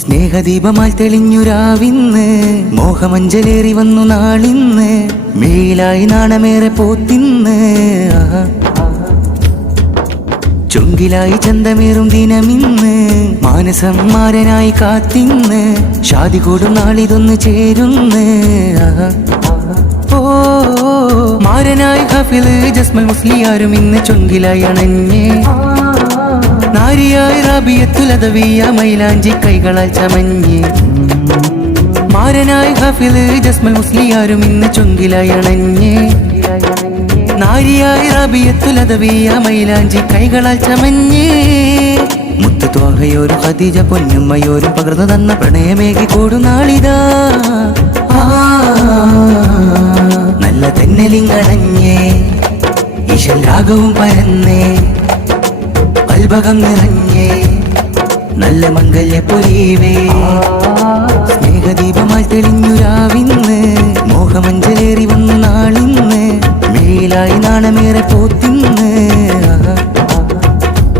സ്നേഹദീപമായി തെളിഞ്ഞുരാവിന്ന് മോഹമഞ്ചലേറി വന്നു നാളിന്ന് മേലായി നാണമേറെ പോത്തിന്ന് ചുങ്കിലായി ചന്തമേറും ദിനമിന്ന് മാനസം മാരനായി കാത്തിന്ന് ഷാദി കൂടും നാളിതൊന്ന് ചേരുന്ന് ഓ മാരനായി ഹഫിള് ജസ്മൽ മുസ്ലിയാരും ഇന്ന് ചുങ്കിലായി അണഞ്ഞേ നാരിയായി റാബിയത്തുലതവിയ മൈലാഞ്ചി കൈകളാൽ ചമഞ്ഞേ മാരനായി ഹഫിള് ജസ്മൽ മുസ്ലിയാരും ഇന്ന് ചുങ്കിലായി അണഞ്ഞേ നാരിയായി റാബിയത്തുലതവിയ മൈലാഞ്ചി കൈകളാൽ ചമഞ്ഞേ മുത്തു ത്വാഹയോരും ഖദീജ പൊന്നുമ്മയോരും പകർന്നു തന്ന പ്രണയമേകി കൂടുനാളിതാ നല്ല തെന്നലിങ്ങണഞ്ഞേ ഈശൽ രാഗവും പരന്നേ അൽഭകം നിറഞ്ഞേ നല്ല മംഗല്യപ്പൊരീവേ സ്നേഹദീപമായി തെളിഞ്ഞുരാവിന്ന് മോഹമഞ്ചലേറി വന്നു നാളിന്ന് മേലായി നാണമേറെ പോത്തിന്ന്